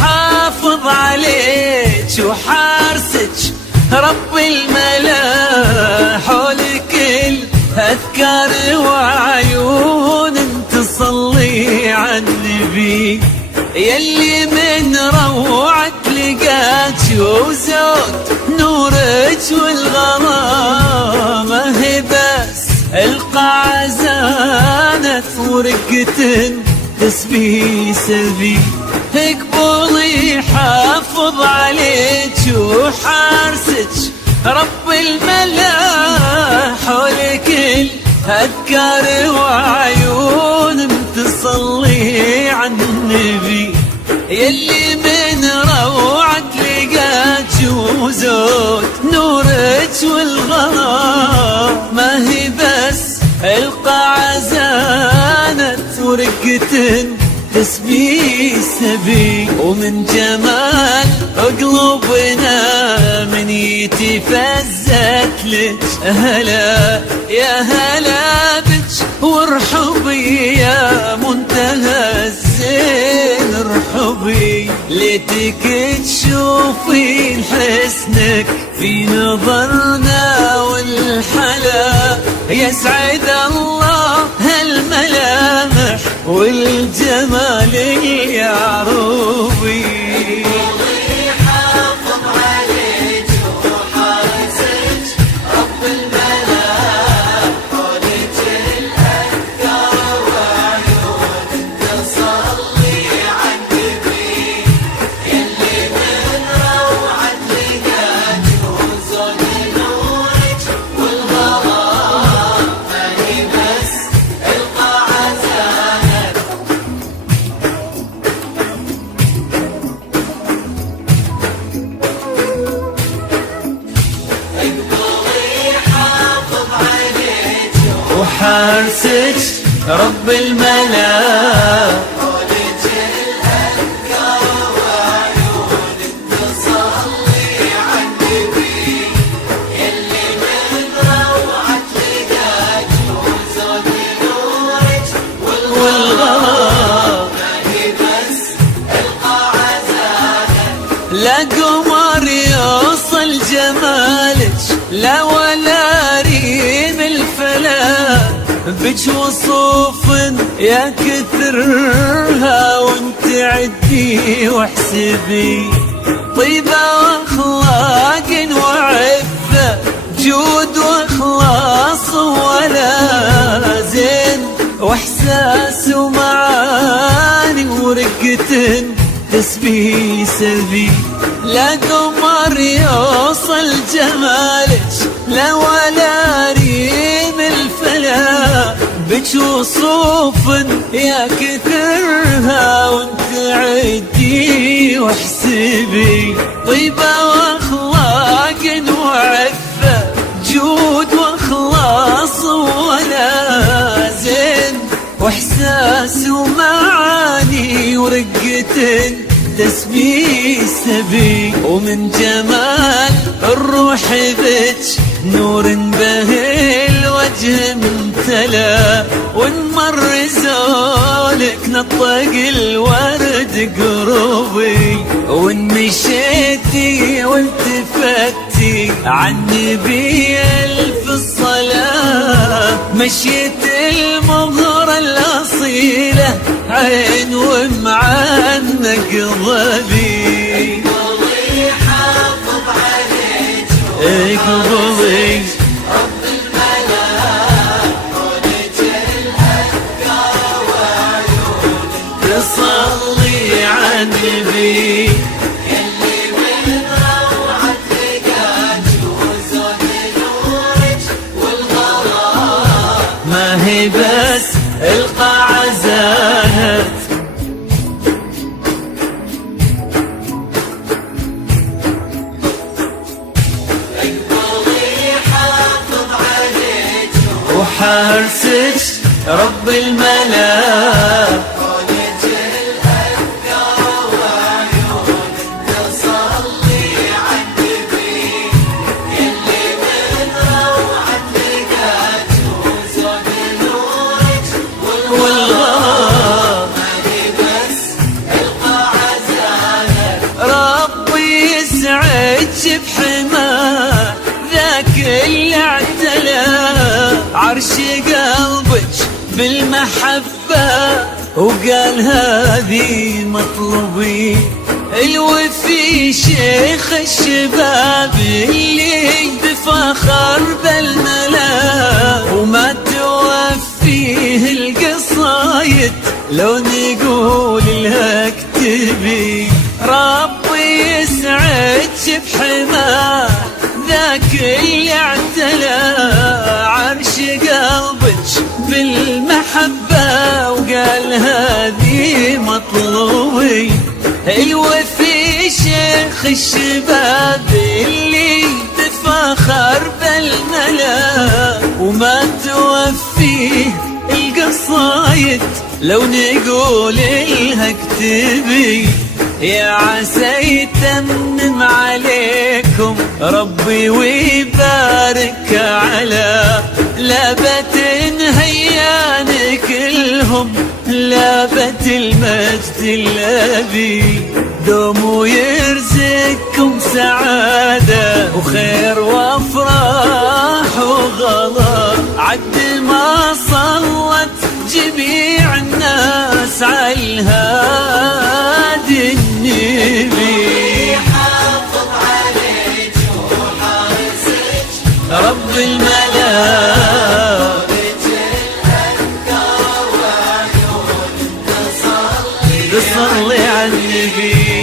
حافظ عليك وحارسك رب الملا، حولك الأذكار وعيون تصلي على النبي، يلي من روعة لقاك وزود نورك والغرامة، هي بس القاعة زانت ورقة تسبي سبي، اقبلي حافظ عليك وحارسك رب الملا، حولك الأذكار وعيون تصلي على النبي، يلي من روعة لقاك وزود نورك والغرام، ما هي بس القاعة زانت ورقة تسبي سبي، ومن جمال قلوبنا من يتفزت لك هلا يا هلا بك، وارحبي يا منتهى الزين ارحبي، ليتك تشوفين حسنك في نظرنا والحلا، يسعد الله هالملامح والجمال اليعروبي. حافظ عليك وحارسك رب الملا، حولك الأذكار وعيون تصلي على النبي، يلي من روعة لقاك وزود نورك والغرام، ما هي بس القاعة زانت. حافظ عليك وحارسك رب الملا، حولك الأذكار وعيون تصلي على النبي، يلي من روعة لقاك وزود نورك والغرام، ما هي بس القاعة زانت. لا قمر يوصل جمالك لا ولا ريم الفلا، بج وصوف يا كثرها وانت عدي واحسبي، طيبة واخلاق وعفة جود واخلاص ولا زين، واحساس ومعاني ورقة تسبي سبي، لا قمر يوصل جمالك لا ولا ريم الفلا، بج وصوف يا كثرها وانت عدي واحسبي، طيبة واخلاق وعفة جود واخلاص ولا زين، واحساس ومعاني ورقة تسبي سبي، ومن جمال الروح بك نور به الوجه امتلا، ونمر زولك نطق الورد قروبي، وان مشيتي والتفتي عني الف الصلاة، مشيت المغرى الأصيلة عين ومعنق ظبي، حافظ عليك اقبضي رب الملا، حولك الأذكار وعيون تصلي على النبي، يلي من روعة لقاك وزود نورك والغرام، ما هي بس القاعة زانت. حافظ عليك وحارسك رب الملا، حولك الأذكار وعيون تصلي على النبي، يلي من روعة لقاك وزود نورك والغرام، ما هي بس القاعة زانت. الملا، عرش قلبك بالمحبة وقال هذه مطلوبي. الوفي شيخ الشباب اللي بفخر بالملا، وما توفيه القصايد لو نقول لها اكتبي. ربي يسعدك بحماه ذاك اللي اعتلى عرش قلبك بالمحبة وقال هذه مطلوبي. الوفي شيخ الشباب اللي تفاخر بالملا، وما توفيه القصايد لو نقول لها اكتبي. يا عسى يتمم عليكم ربي ويبارك على لابة هيان كلهم لابة المجد الذي دوموا يرزقكم سعادة وخير وافراح وغلا. عد ما صلت جميع الناس على الهادي النبي، حافظ عليك وحارسك رب الملا. تصلي على النبي.